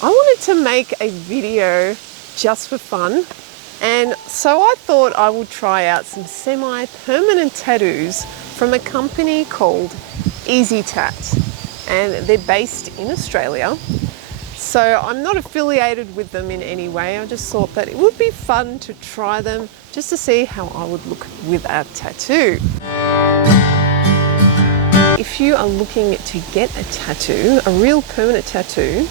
I wanted to make a video just for fun, and so I thought I would try out some semi-permanent tattoos from a company called EasyTatt, and they're based in Australia. So I'm not affiliated with them in any way. I just thought that it would be fun to try them just to see how I would look with a tattoo. If you are looking to get a tattoo, a real permanent tattoo,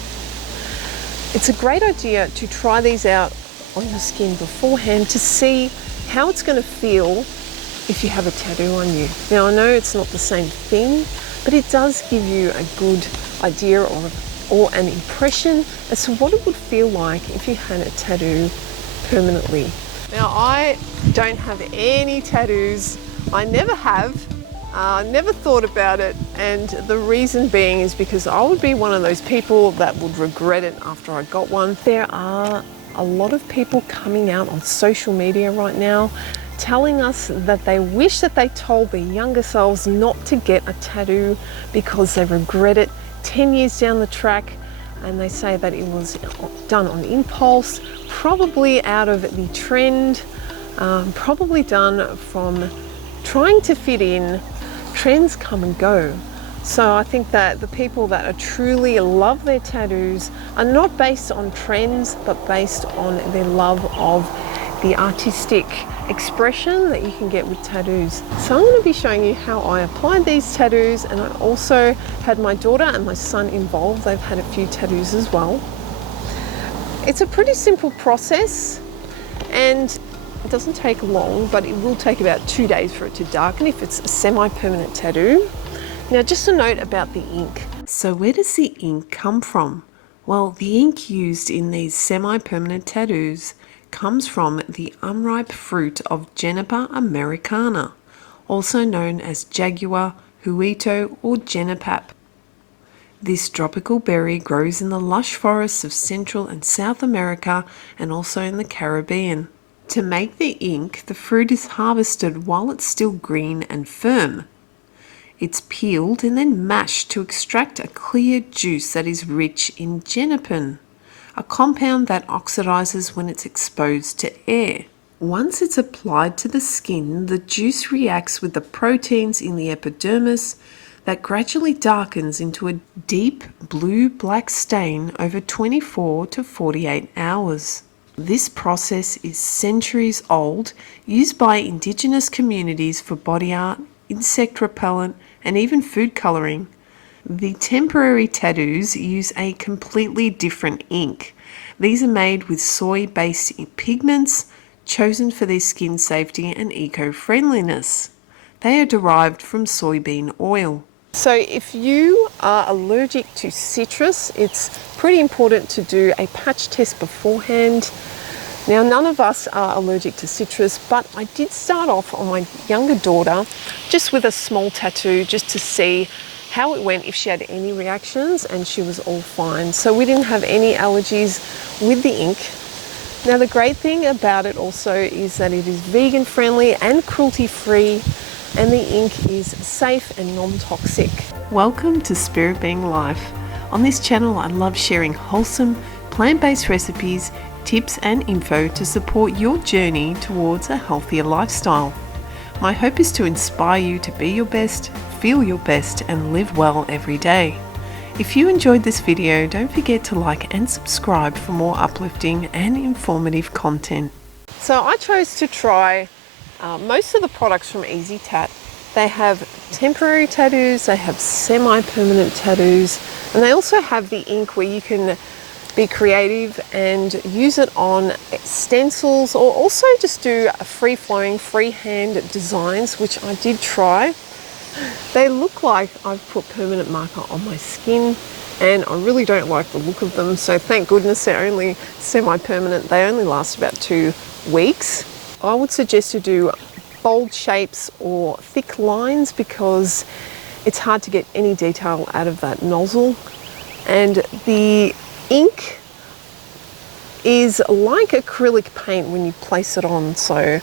it's a great idea to try these out on your skin beforehand to see how it's going to feel if you have a tattoo on you. Now, I know it's not the same thing, but it does give you a good idea or an impression as to what it would feel like if you had a tattoo permanently. Now, I don't have any tattoos. I never have. Never thought about it, and the reason being is because I would be one of those people that would regret it after I got one. There are a lot of people coming out on social media right now telling us that they wish that they told their younger selves not to get a tattoo because they regret it 10 years down the track, and they say that it was done on impulse, probably out of the trend, probably done from trying to fit in. Trends come and go. So I think that the people that are truly love their tattoos are not based on trends, but based on their love of the artistic expression that you can get with tattoos. So I'm going to be showing you how I applied these tattoos, and I also had my daughter and my son involved. They've had a few tattoos as well. It's a pretty simple process, and it doesn't take long, but it will take about 2 days for it to darken if it's a semi-permanent tattoo. Now, just a note about the ink. So where does the ink come from? Well, the ink used in these semi-permanent tattoos comes from the unripe fruit of Juniper americana, also known as jaguar, huito, or jenipap. This tropical berry grows in the lush forests of Central and South America and also in the Caribbean. To make the ink, the fruit is harvested while it's still green and firm. It's peeled and then mashed to extract a clear juice that is rich in genipain, a compound that oxidizes when it's exposed to air. Once it's applied to the skin, the juice reacts with the proteins in the epidermis that gradually darkens into a deep blue-black stain over 24 to 48 hours. This process is centuries old, used by indigenous communities for body art, insect repellent, and even food colouring. The temporary tattoos use a completely different ink. These are made with soy-based pigments, chosen for their skin safety and eco-friendliness. They are derived from soybean oil. So if you are allergic to citrus, it's pretty important to do a patch test beforehand. Now, none of us are allergic to citrus, but I did start off on my younger daughter just with a small tattoo just to see how it went, if she had any reactions, and she was all fine. So we didn't have any allergies with the ink. Now, the great thing about it also is that it is vegan friendly and cruelty free, and the ink is safe and non-toxic. Welcome to Spirit Being Life. On this channel, I love sharing wholesome, plant-based recipes, tips and info to support your journey towards a healthier lifestyle. My hope is to inspire you to be your best, feel your best, and live well every day. If you enjoyed this video, don't forget to like and subscribe for more uplifting and informative content. So I chose to try most of the products from EasyTatt. They have temporary tattoos, they have semi-permanent tattoos, and they also have the ink where you can be creative and use it on stencils, or also just do free-flowing freehand designs, which I did try. They look like I've put permanent marker on my skin, and I really don't like the look of them, so thank goodness they're only semi-permanent. They only last about 2 weeks. I would suggest to do bold shapes or thick lines because it's hard to get any detail out of that nozzle, and the ink is like acrylic paint when you place it on, so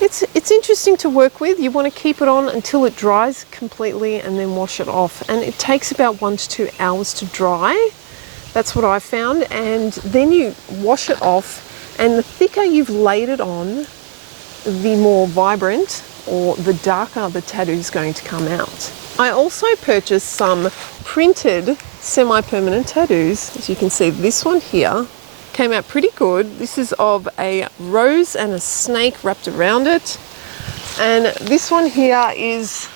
it's interesting to work with. You want to keep it on until it dries completely and then wash it off, and it takes about 1 to 2 hours to dry. That's what I found. And then you wash it off, and the thicker you've laid it on, the more vibrant or the darker the tattoo is going to come out. I also purchased some printed semi-permanent tattoos. As you can see, this one here came out pretty good. This is of a rose and a snake wrapped around it. And this one here is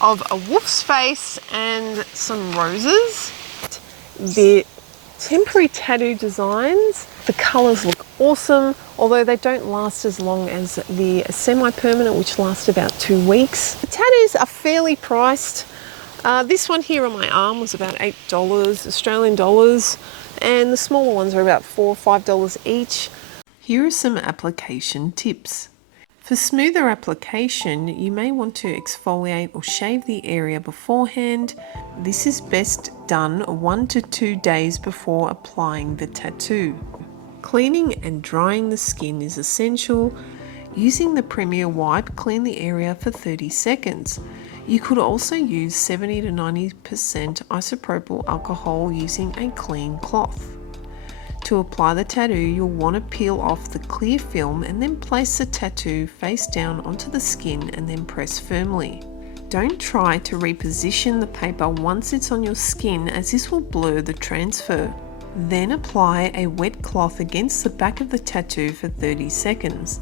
of a wolf's face and some roses. The temporary tattoo designs, the colours look awesome, although they don't last as long as the semi-permanent, which last about 2 weeks. The tattoos are fairly priced. This one here on my arm was about $8 Australian dollars, and the smaller ones are about $4 or $5 each. Here are some application tips. For smoother application, you may want to exfoliate or shave the area beforehand. This is best done 1 to 2 days before applying the tattoo. Cleaning and drying the skin is essential. Using the Premier wipe, clean the area for 30 seconds. You could also use 70 to 90% isopropyl alcohol using a clean cloth. To apply the tattoo, you'll want to peel off the clear film and then place the tattoo face down onto the skin and then press firmly. Don't try to reposition the paper once it's on your skin, as this will blur the transfer. Then apply a wet cloth against the back of the tattoo for 30 seconds.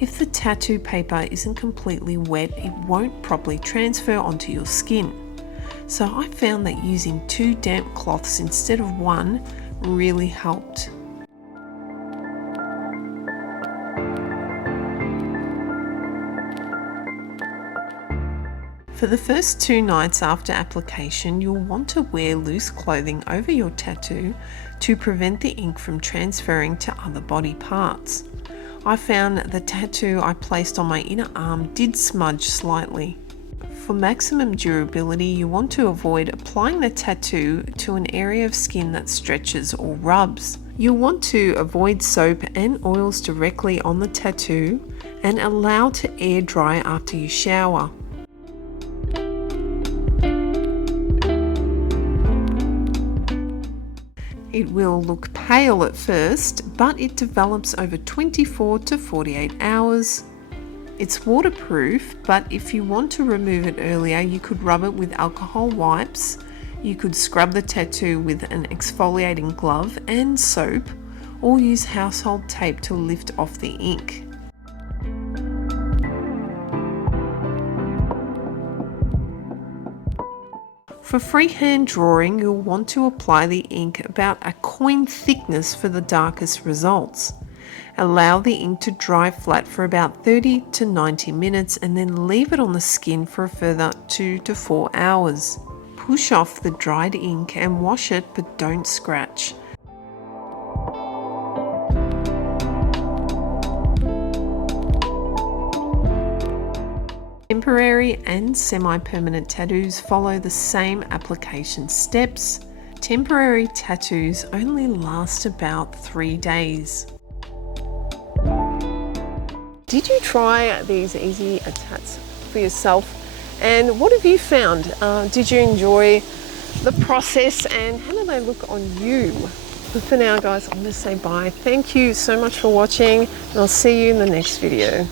If the tattoo paper isn't completely wet, it won't properly transfer onto your skin. So I found that using 2 damp cloths instead of 1 really helped. For the first 2 nights after application, you'll want to wear loose clothing over your tattoo to prevent the ink from transferring to other body parts. I found the tattoo I placed on my inner arm did smudge slightly. For maximum durability, you want to avoid applying the tattoo to an area of skin that stretches or rubs. You'll want to avoid soap and oils directly on the tattoo and allow to air dry after you shower. It will look pale at first, but it develops over 24 to 48 hours. It's waterproof, but if you want to remove it earlier, you could rub it with alcohol wipes. You could scrub the tattoo with an exfoliating glove and soap, or use household tape to lift off the ink. For freehand drawing, you'll want to apply the ink about a coin thickness for the darkest results. Allow the ink to dry flat for about 30 to 90 minutes and then leave it on the skin for a further 2 to 4 hours. Push off the dried ink and wash it, but don't scratch. Temporary and semi-permanent tattoos follow the same application steps. Temporary tattoos only last about 3 days. Did you try these EasyTatts for yourself? And what have you found? Did you enjoy the process, and how do they look on you? But for now, guys, I'm going to say bye. Thank you so much for watching, and I'll see you in the next video.